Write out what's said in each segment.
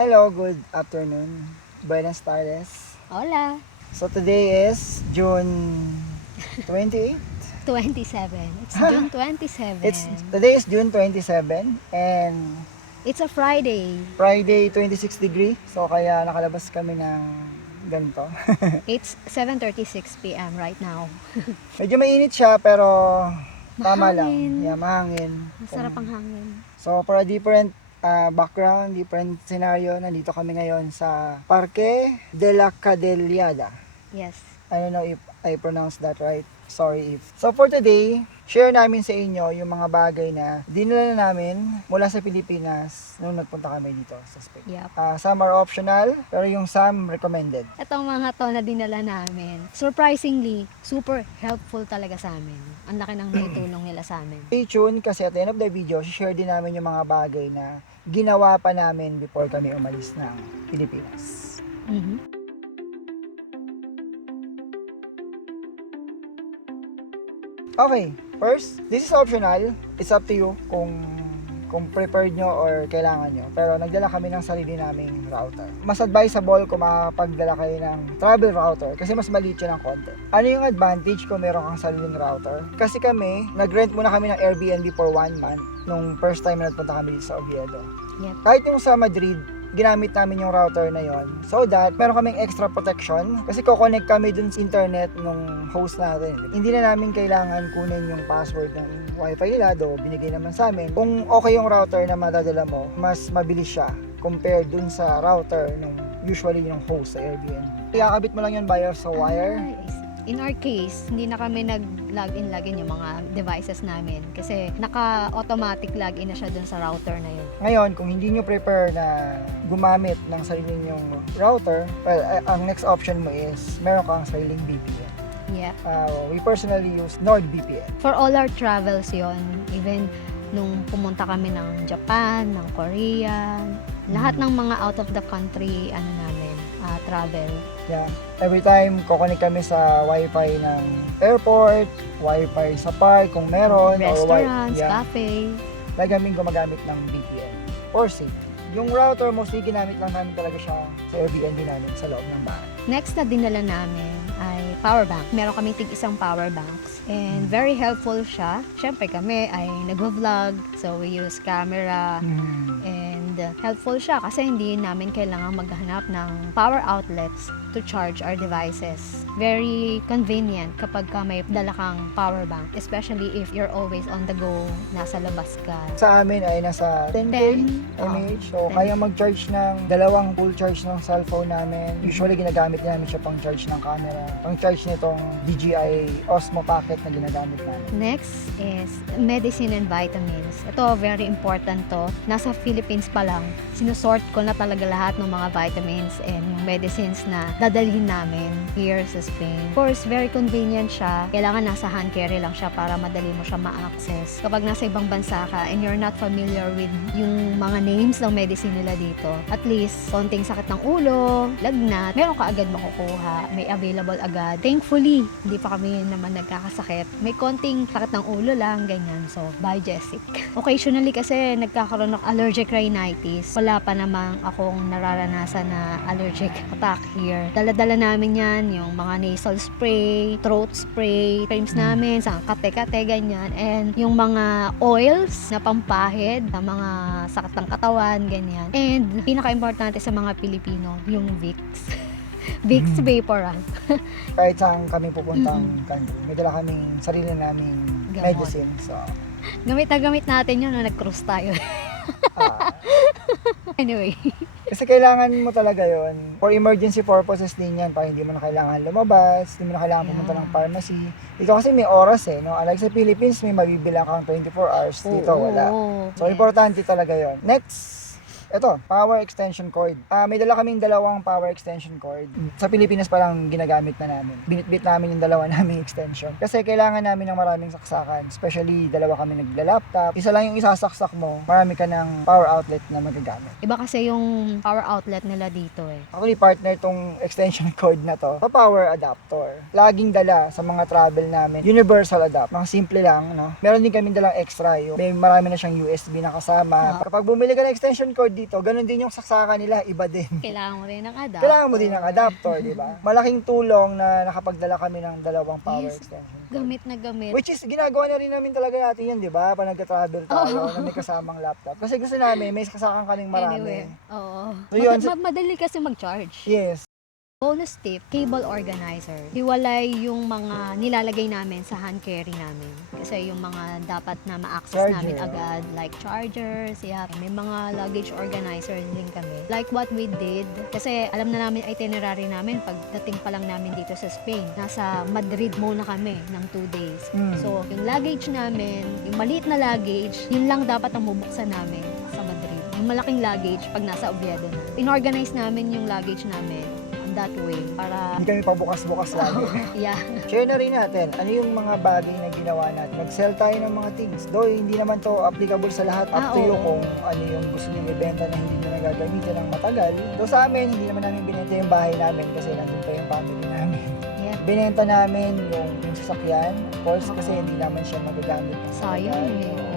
Hello, good afternoon. Buenas tardes. Hola. So today is June 28th. 27. It's June 27. Today is June 27 and It's a Friday. Friday 26 degree. So kaya nakalabas kami ng ganito. It's 7:36 p.m. right now. Medyo mainit siya pero tama lang. Mahangin. Yeah, mahangin. Masarap ang hangin. So for a different background, different scenario, nandito kami ngayon sa Parque de la Cadellada. Yes. I don't know if I pronounced that right. Sorry if. So for today, share namin sa inyo yung mga bagay na dinala namin mula sa Pilipinas nung nagpunta kami dito sa Spain. Yep. Some are optional, pero yung some recommended. Itong mga to na dinala namin, surprisingly, super helpful talaga sa amin. Ang laki ng naitulong nila sa amin. Stay tuned kasi at the end of the video, share din namin yung mga bagay na ginawa pa namin before kami umalis ng Pilipinas. Mhm. Okay, first, this is optional. It's up to you kung prepared nyo or kailangan nyo. Pero nagdala kami ng sarili naming router. Mas advisable kung makapagdala kayo ng travel router kasi mas maliit yun ng konti. Ano yung advantage kung meron kang sariling router? Kasi kami, nag-rent muna kami ng Airbnb for 1 month nung first time na nagpunta kami sa Oviedo. Yep. Kahit yung sa Madrid, ginamit namin yung router na yon so that meron kaming extra protection kasi kukonect kami dun sa internet nung host natin. Hindi na namin kailangan kunin yung password ng wifi nila, do binigay naman sa amin. Kung okay yung router na madadala mo, mas mabilis siya compared dun sa router nung usually yung host sa Airbnb. Ikakabit mo lang yun via sa wire. In our case, hindi na kami nag-login yung mga devices namin kasi naka-automatic login na siya dun sa router na yun. Ngayon, kung hindi nyo prepare na gumamit ng sarili nyong router, well, ang next option mo is meron kang sariling VPN. Yeah. We personally use NordVPN. For all our travels yon, even nung pumunta kami ng Japan, ng Korea, lahat ng mga out of the country travel. Yeah. Every time kukunik kami sa wifi ng airport, wifi sa park kung meron, Restaurants, or cafe. lagi kaming gumagamit ng VPN for safety. Yung router mostly ginamit lang namin talaga siya sa Airbnb namin sa loob ng bahay. Next na dinala namin ay power bank. Meron kaming tig-isang power banks and very helpful siya. Siyempre kami ay nag-vlog, so we use camera and helpful siya kasi hindi namin kailangan maghanap ng power outlets to charge our devices. Very convenient kapag may dala kang power bank, especially if you're always on the go, nasa labas ka. Sa amin ay nasa 10K mAh. So, kaya mag-charge ng dalawang full charge ng cellphone namin. Usually, ginagamit namin siya pang charge ng camera. Pang charge nitong DJI Osmo Pocket na ginagamit namin. Next is medicine and vitamins. Ito, very important to. Nasa Philippines pa lang, sinusort ko na talaga lahat ng mga vitamins and yung medicines na dadalhin namin here sa Spain. Of course, very convenient siya. Kailangan nasa hand carry lang siya para madali mo siya ma-access. Kapag nasa ibang bansa ka and you're not familiar with yung mga names ng medicine nila dito, at least, konting sakit ng ulo, lagnat, meron ka agad makukuha. May available agad. Thankfully, hindi pa kami naman nagkakasakit. May konting sakit ng ulo lang, ganyan. So, buy Jessic. Occasionally kasi nagkakaroon ng allergic rhinitis. Wala pa namang akong nararanasan na allergic attack here. Dala-dala namin yan, yung mga nasal spray, throat spray, creams namin, sa kate-kate, ganyan. And yung mga oils na pampahid, sa mga sakit ng katawan, ganyan. And pinaka-importante sa mga Pilipino, yung Vicks. Vicks Vaporub. Kahit saan kami pupuntang country, may dala kaming sarili naming Gamot. medicine. So, Gamit na gamit natin yun na nag-cruise tayo. Anyway. kasi kailangan mo talaga yon for emergency purposes din yan, para hindi mo na kailangan lumabas, hindi mo na kailangan pumunta ng pharmacy. Dito kasi may oras no? Unlike sa Philippines, may mabibilang kang 24 hours. Dito wala. So, importante talaga yon. Next, ito, power extension cord. May dala kaming dalawang power extension cord. Sa Pilipinas parang ginagamit na namin. Binitbit namin yung dalawa naming extension. Kasi kailangan namin ng maraming saksakan. Especially, dalawa kami nagla-laptop. Isa lang yung isasaksak mo, marami ka ng power outlet na magagamit. Iba kasi yung power outlet nila dito eh. Actually, partner tong extension cord na to. Pa-power adapter. Laging dala sa mga travel namin. Universal adapt. Mga simple lang, no? Meron din kami dalang extra. May marami na siyang USB na kasama. Kapag bumili ka ng extension cord dito, ganun din yung saksakan nila, iba din. Kailangan mo rin ng adapter. Kailangan mo din ng adapter, di ba? Malaking tulong na nakapagdala kami ng dalawang power Yes. extension. Gamit na gamit. Which is, ginagawa na rin namin talaga natin yun, di ba? Pag nagka-travel tayo, na may kasamang laptop. Kasi gusto namin, may kasakan kaming marami. Anywhere. Oo. So, yun, Madali kasi mag-charge. Yes. Bonus tip, cable organizer. Hiwalay yung mga nilalagay namin sa hand carry namin. Kasi yung mga dapat na ma-access Charger. namin agad, like chargers, yeah. May mga luggage organizer din kami. Like what we did, kasi alam na namin itinerary namin pagdating pa lang namin dito sa Spain. Nasa Madrid muna kami ng 2 days. So, yung luggage namin, yung maliit na luggage, yun lang dapat ang bubuksan namin sa Madrid. Yung malaking luggage, pag nasa Oviedo na. Inorganize namin yung luggage namin that way para Hindi kami pabukas-bukas lagi. yeah. Share na rin natin, ano yung mga bagay na ginawa natin. Nag-sell tayo ng mga things. Though, hindi naman to applicable sa lahat. Up to you oo. kung ano yung gusto nyo ibenta na hindi nyo nagagamitin ng matagal. Though sa amin, hindi naman namin binenta yung bahay namin kasi nandun pa yung family namin. Yeah. Binenta namin yung sasakyan. Of course, kasi hindi naman siya magagamit. ng Sayang matagal. eh.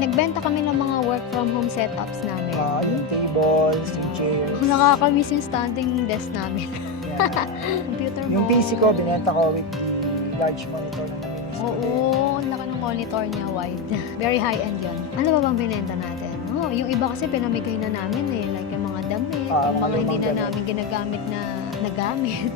Nagbenta kami ng mga work from home setups namin. Yung tables, yung chairs. Nakakamiss yung standing desk namin. Yeah. Computer mo. Yung PC ko, binenta ko with the large monitor na namimiss ko din. Oo, ang laki ng monitor niya, wide. Very high-end yun. Ano ba bang binenta natin? Oh, yung iba kasi pinamigay na namin eh. Like yung mga damit, yung mga hindi lumang na damit. namin ginagamit na nagamit.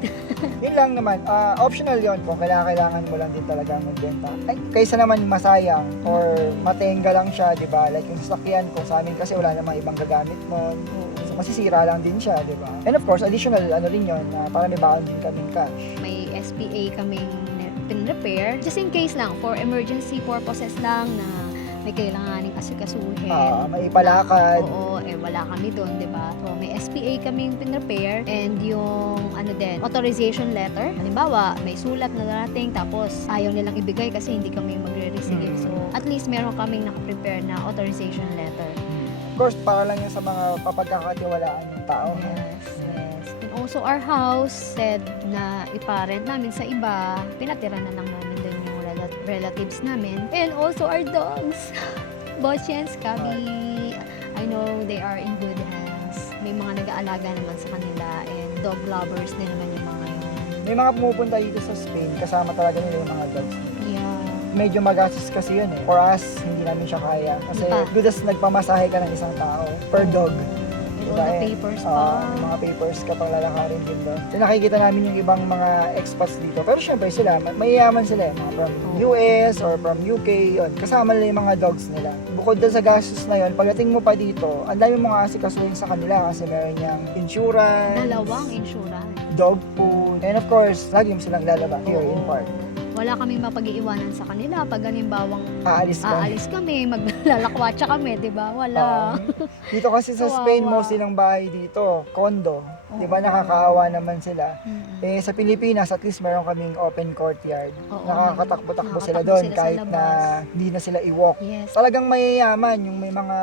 Yun lang naman, optional yon kung kailangan mo lang din talaga magbenta. Ay, kaysa naman masayang or matenga lang siya, di ba? Like yung sasakyan, kung sa amin kasi wala namang ibang gagamit mo. So, masisira lang din siya, di ba? And of course, additional ano rin yun, para may baon din kaming cash. May SPA kaming pin-repair. Just in case lang, for emergency purposes lang na may kailanganing asikasuhin. May palakad. Oo, wala kami doon, di ba? So, may SPA kaming pin-repair and yung ano din, authorization letter. Halimbawa, may sulat na darating tapos ayaw nilang ibigay kasi hindi kami magre-receive. So, at least meron kaming nakaprepare na authorization letter. Of course, para lang yun sa mga papagkakatiwalaan ng tao. Yes, yes. And also our house said na iparent namin sa iba, pinatira na lang namin din yung relatives namin. And also our dogs. Bosch and Scabby, I know they are in good hands. May mga nag-aalaga naman sa kanila and dog lovers din naman yung mga yun. May mga pumupunta dito sa Spain, kasama talaga nila yung mga dogs. Yeah. Medyo magastos kasi yun eh. For us, hindi namin siya kaya. Kasi Pa. good as nagpamasahe ka ng isang tao per dog. And all the papers pa. Yung mga papers ka pang lalakarin din doon. So, nakikita namin yung ibang mga expats dito. Pero syempre sila, mayayaman sila eh. Mga from US or from UK, yun. Kasama nila yung mga dogs nila. Bukod doon sa gastos na yun, pagdating mo pa dito, ang dami mga asikasuhin sa kanila kasi meron niyang insurance, Dalawang insurance. dog food, and of course, lagi mo silang lalaba here in park. Wala kaming mapag-iiwanan sa kanila. Pag halimbawang Aalis ka. aalis kami, maglalakwatsa kami, di ba? Wala. Dito kasi sa Spain, Kawawa. mostly ng bahay dito, condo. Di ba nakakaawa naman sila. Mm-mm. Eh, sa Pilipinas, at least meron kaming open courtyard. Oo, Nakakatakbo-takbo sila nakakatakbo doon sila sa kahit na labas. hindi na sila i-walk. Yes. Talagang mayayaman yung may mga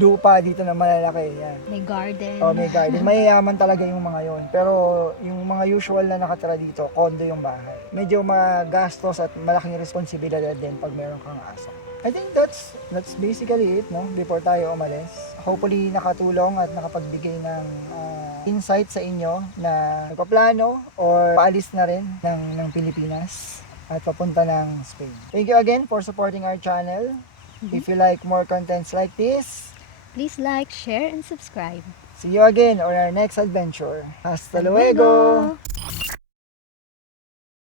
lupa dito na malalaki. Yan. May garden. O may garden. Mayayaman talaga yung mga yon. Pero yung mga usual na nakatira dito, condo yung bahay. Medyo magastos at malaking responsibilidad din pag meron kang aso. I think that's basically it, no? Before tayo umalis. Hopefully nakatulong at nakapagbigay ng insight sa inyo na nagpaplano or paalis na rin ng Pilipinas at papunta ng Spain. Thank you again for supporting our channel. If you like more contents like this, Please like, share, and subscribe. see you again on our next adventure. Hasta luego!